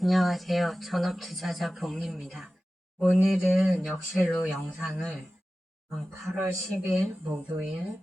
안녕하세요. 전업투자자 봉입니다. 오늘은 역실로 영상을 8월 10일 목요일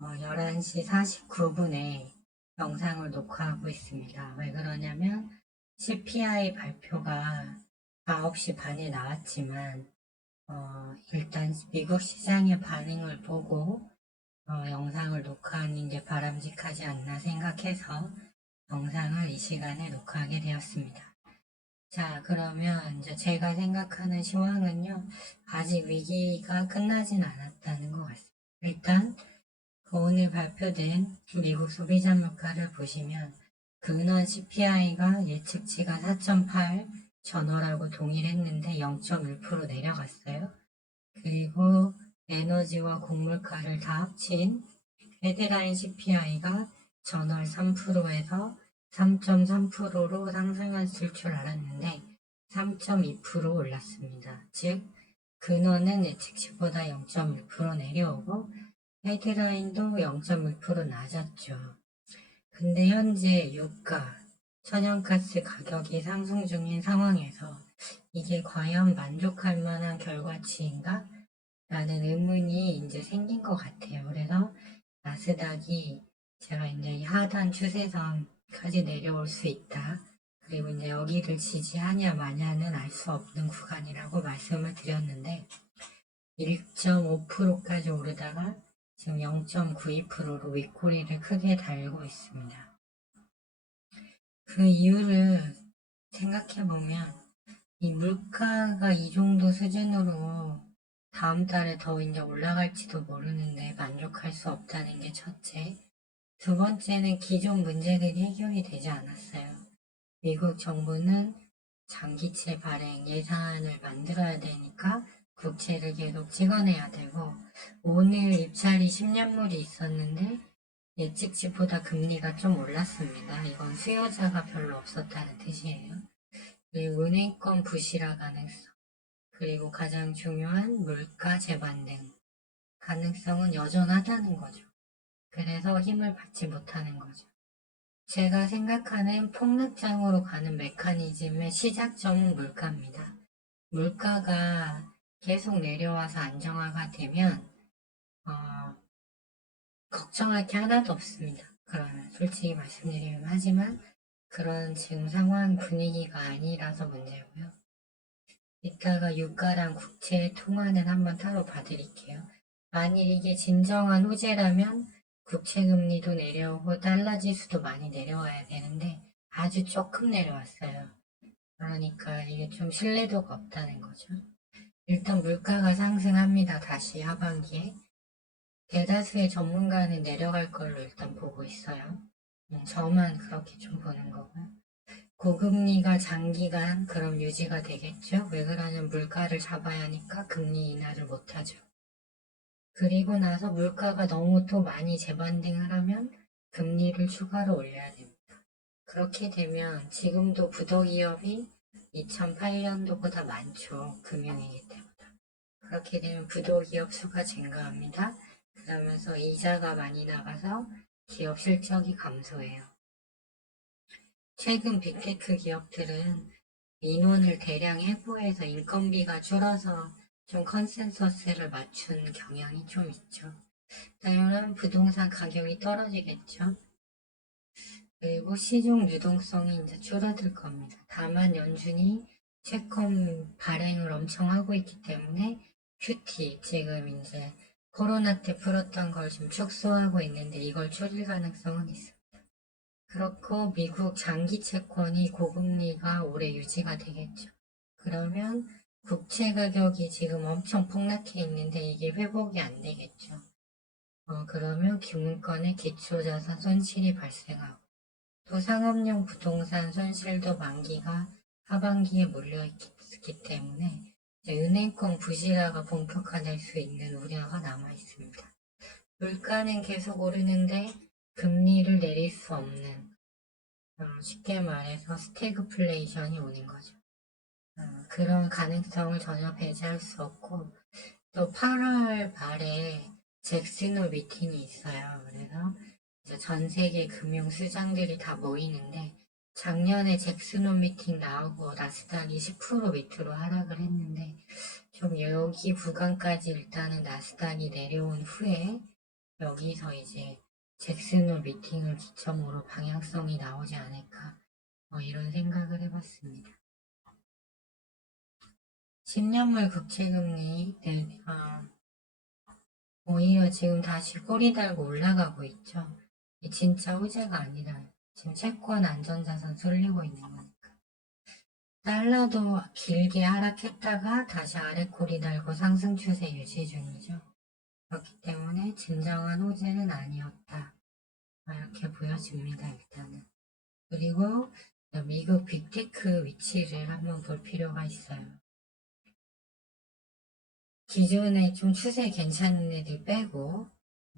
11시 49분에 영상을 녹화하고 있습니다. 왜 그러냐면 CPI 발표가 9시 반에 나왔지만 일단 미국 시장의 반응을 보고 영상을 녹화하는 게 바람직하지 않나 생각해서 영상을 이 시간에 녹화하게 되었습니다. 자, 그러면 이제 제가 생각하는 시황은요, 아직 위기가 끝나진 않았다는 것 같습니다. 일단, 오늘 발표된 미국 소비자 물가를 보시면, 근원 CPI가 예측치가 4.8 전월하고 동일했는데 0.1% 내려갔어요. 그리고 에너지와 곡물가를 다 합친 헤드라인 CPI가 전월 3%에서 3.3%로 상승했을 줄 알았는데 3.2% 올랐습니다. 즉, 근원은 예측치보다 0.1% 내려오고 헤드라인도 0.1% 낮았죠. 근데 현재 유가, 천연가스 가격이 상승 중인 상황에서 이게 과연 만족할 만한 결과치인가? 라는 의문이 이제 생긴 것 같아요. 그래서 나스닥이 제가 이제 하단 추세선까지 내려올 수 있다. 그리고 이제 여기를 지지하냐 마냐는 알 수 없는 구간이라고 말씀을 드렸는데 1.5%까지 오르다가 지금 0.92%로 윗꼬리를 크게 달고 있습니다. 그 이유를 생각해보면 이 물가가 이 정도 수준으로 다음 달에 더 이제 올라갈지도 모르는데 만족할 수 없다는 게 첫째. 두 번째는 기존 문제들이 해결이 되지 않았어요. 미국 정부는 장기채 발행 예산을 만들어야 되니까 국채를 계속 찍어내야 되고 오늘 입찰이 10년물이 있었는데 예측치보다 금리가 좀 올랐습니다. 이건 수요자가 별로 없었다는 뜻이에요. 그리고 은행권 부실화 가능성, 그리고 가장 중요한 물가 재반등 가능성은 여전하다는 거죠. 그래서 힘을 받지 못하는 거죠. 제가 생각하는 폭락장으로 가는 메커니즘의 시작점은 물가입니다. 물가가 계속 내려와서 안정화가 되면 걱정할 게 하나도 없습니다. 그러면 솔직히 말씀드리면 하지만 그런 지금 상황 분위기가 아니라서 문제고요. 이따가 유가랑 국채 통화는 한번 따로 봐드릴게요. 만일 이게 진정한 호재라면 국채 금리도 내려오고 달러 지수도 많이 내려와야 되는데 아주 조금 내려왔어요. 그러니까 이게 좀 신뢰도가 없다는 거죠. 일단 물가가 상승합니다. 다시 하반기에. 대다수의 전문가는 내려갈 걸로 일단 보고 있어요. 저만 그렇게 좀 보는 거고요. 고금리가 장기간 그럼 유지가 되겠죠? 왜 그러냐면 물가를 잡아야 하니까 금리 인하를 못하죠. 그리고 나서 물가가 너무 또 많이 재반등을 하면 금리를 추가로 올려야 됩니다. 그렇게 되면 지금도 부도기업이 2008년도보다 많죠. 금융위기 때보다. 그렇게 되면 부도기업 수가 증가합니다. 그러면서 이자가 많이 나가서 기업 실적이 감소해요. 최근 빅테크 기업들은 인원을 대량 해고해서 인건비가 줄어서 좀 컨센서스를 맞춘 경향이 좀 있죠. 당연한 부동산 가격이 떨어지겠죠. 그리고 시중 유동성이 이제 줄어들 겁니다. 다만 연준이 채권 발행을 엄청 하고 있기 때문에 QT 지금 이제 코로나 때 풀었던 걸 좀 축소하고 있는데 이걸 줄일 가능성은 있습니다. 그렇고 미국 장기 채권이 고금리가 오래 유지가 되겠죠. 그러면 국채 가격이 지금 엄청 폭락해 있는데 이게 회복이 안 되겠죠. 그러면 금융권의 기초자산 손실이 발생하고 또 상업용 부동산 손실도 만기가 하반기에 몰려있기 때문에 은행권 부실화가 본격화될 수 있는 우려가 남아 있습니다. 물가는 계속 오르는데 금리를 내릴 수 없는 쉽게 말해서 스태그플레이션이 오는 거죠. 그런 가능성을 전혀 배제할 수 없고 또 8월 말에 잭슨홀 미팅이 있어요. 그래서 이제 전 세계 금융 수장들이 다 모이는데 작년에 잭슨홀 미팅 나오고 나스닥이 10% 밑으로 하락을 했는데 좀 여기 구간까지 일단은 나스닥이 내려온 후에 여기서 이제 잭슨홀 미팅을 기점으로 방향성이 나오지 않을까 이런 생각을 해봤습니다. 10년물 국채금리 오히려 지금 다시 꼬리 달고 올라가고 있죠. 진짜 호재가 아니라 지금 채권 안전자산 쏠리고 있는 거니까. 달러도 길게 하락했다가 다시 아래 꼬리 달고 상승 추세 유지 중이죠. 그렇기 때문에 진정한 호재는 아니었다. 이렇게 보여집니다, 일단은. 그리고 미국 빅테크 위치를 한번 볼 필요가 있어요. 기존에 좀 추세 괜찮은 애들 빼고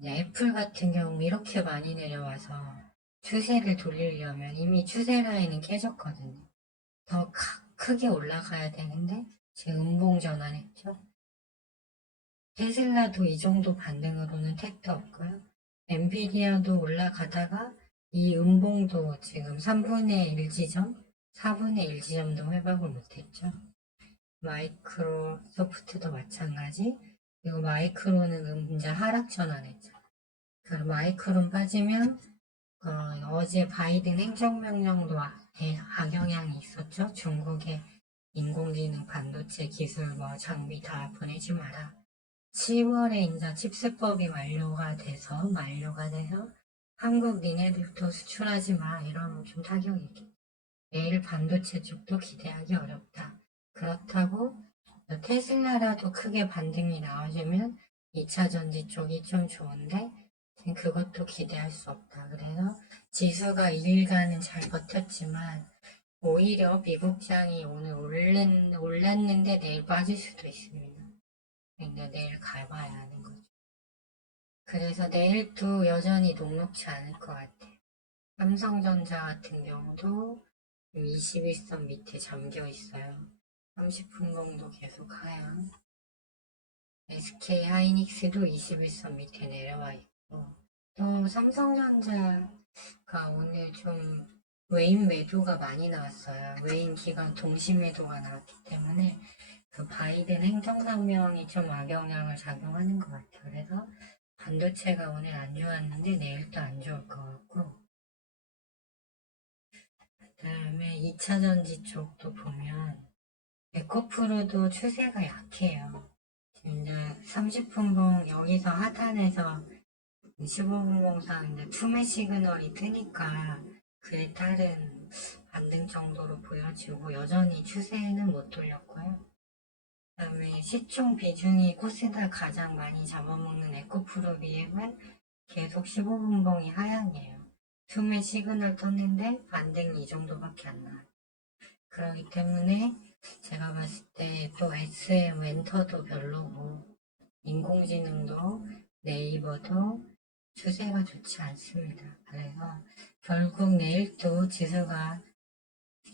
애플 같은 경우 이렇게 많이 내려와서 추세를 돌리려면 이미 추세 라인은 깨졌거든요. 더 크게 올라가야 되는데 지금 음봉 전환했죠. 테슬라도 이 정도 반등으로는 택도 없고요. 엔비디아도 올라가다가 이 음봉도 지금 3분의 1 지점, 4분의 1 지점도 회복을 못했죠. 마이크로소프트도 마찬가지. 그리고 마이크로는 이제 하락 전환했죠. 그럼 마이크론 빠지면 어제 바이든 행정명령도 악영향이 있었죠. 중국의 인공지능 반도체 기술 장비 다 보내지 마라. 10월에 이제 칩스법이 만료가 돼서 한국 니네들도 수출하지 마 이러면 좀 타격이 있겠죠. 내일 반도체 쪽도 기대하기 어렵다. 그렇다고 테슬라라도 크게 반등이 나와주면 2차 전지 쪽이 좀 좋은데 그것도 기대할 수 없다. 그래서 지수가 2일간은 잘 버텼지만 오히려 미국장이 오늘 올랐는데 내일 빠질 수도 있습니다. 근데 내일 가봐야 하는 거죠. 그래서 내일도 여전히 녹록지 않을 것 같아요. 삼성전자 같은 경우도 21선 밑에 잠겨 있어요. 30분봉도 계속 하향. SK 하이닉스도 21선 밑에 내려와 있고, 또 삼성전자가 오늘 좀 외인 매도가 많이 나왔어요. 외인 기관 동시 매도가 나왔기 때문에 그 바이든 행정명령이 좀 악영향을 작용하는 것 같아요. 그래서 반도체가 오늘 안 좋았는데 내일도 안 좋을 것 같고, 그 다음에 2차 전지 쪽도 보면 에코프로도 추세가 약해요. 이제 30분봉 여기서 하단에서 15분봉상 이제 투매 시그널이 뜨니까 그에 따른 반등 정도로 보여지고 여전히 추세는 못 돌렸고요. 그 다음에 시총 비중이 코스닥 가장 많이 잡아먹는 에코프로 비엠은 계속 15분봉이 하향이에요. 투매 시그널 떴는데 반등이 이 정도밖에 안 나와요. 그렇기 때문에 제가 봤을 때 또 SM 엔터도 별로고 인공지능도 네이버도 추세가 좋지 않습니다. 그래서 결국 내일도 지수가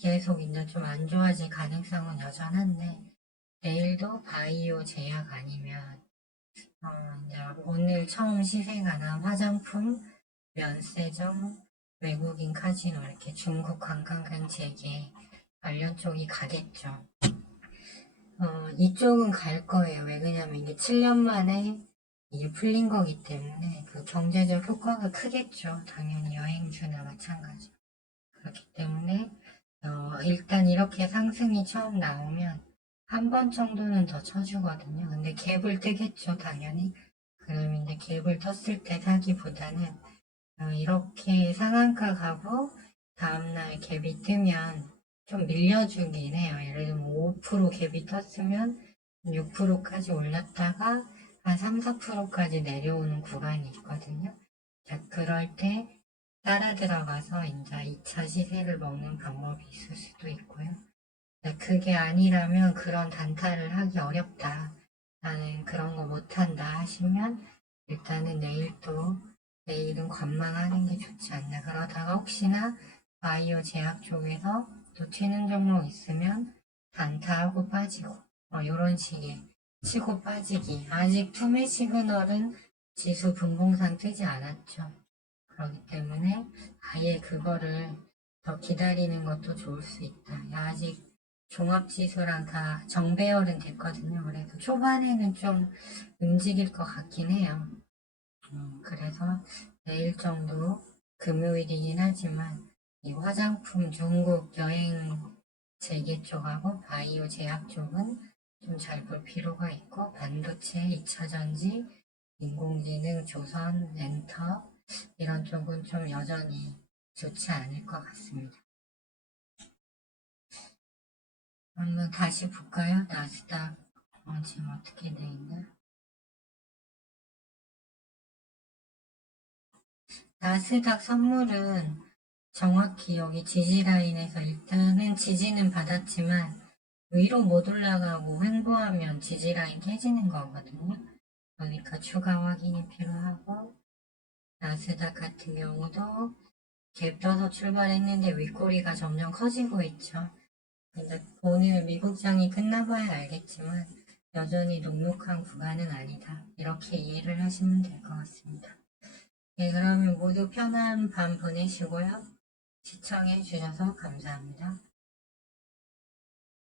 계속 이제 좀 안 좋아질 가능성은 여전한데 내일도 바이오 제약 아니면 이제 오늘 처음 시세가 난 화장품, 면세점, 외국인 카지노 이렇게 중국 관광객 재개 관련 쪽이 가겠죠. 이쪽은 갈 거예요. 왜 그러냐면 이게 7년 만에 이게 풀린 거기 때문에 그 경제적 효과가 크겠죠. 당연히 여행주나 마찬가지. 그렇기 때문에 일단 이렇게 상승이 처음 나오면 한 번 정도는 더 쳐주거든요. 근데 갭을 뜨겠죠, 당연히. 그럼 이제 갭을 떴을 때 사기보다는 이렇게 상한가 가고 다음날 갭이 뜨면 좀 밀려주긴 해요. 예를 들면 5% 갭이 떴으면 6%까지 올랐다가 한 3, 4%까지 내려오는 구간이 있거든요. 자, 그럴 때 따라 들어가서 이제 2차 시세를 먹는 방법이 있을 수도 있고요. 그게 아니라면 그런 단타를 하기 어렵다. 나는 그런 거 못한다 하시면 일단은 내일은 관망하는 게 좋지 않나. 그러다가 혹시나 바이오 제약 쪽에서 또 튀는 종목 있으면 단타하고 빠지고 이런 식의 치고 빠지기. 아직 투매 시그널은 지수 분봉상 뜨지 않았죠. 그렇기 때문에 아예 그거를 더 기다리는 것도 좋을 수 있다. 아직 종합지수랑 다 정배열은 됐거든요. 그래서 초반에는 좀 움직일 것 같긴 해요. 그래서 내일 정도 금요일이긴 하지만 이 화장품, 중국 여행 재개 쪽하고 바이오 제약 쪽은 좀 잘 볼 필요가 있고, 반도체, 2차전지, 인공지능, 조선, 엔터 이런 쪽은 좀 여전히 좋지 않을 것 같습니다. 한번 다시 볼까요? 나스닥 지금 어떻게 돼 있나? 나스닥 선물은 정확히 여기 지지 라인에서 일단은 지지는 받았지만 위로 못 올라가고 횡보하면 지지 라인 깨지는 거거든요. 그러니까 추가 확인이 필요하고, 나스닥 같은 경우도 갭 떠서 출발했는데 윗꼬리가 점점 커지고 있죠. 근데 오늘 미국장이 끝나봐야 알겠지만 여전히 녹록한 구간은 아니다. 이렇게 이해를 하시면 될 것 같습니다. 네, 그러면 모두 편한 밤 보내시고요. 시청해 주셔서 감사합니다.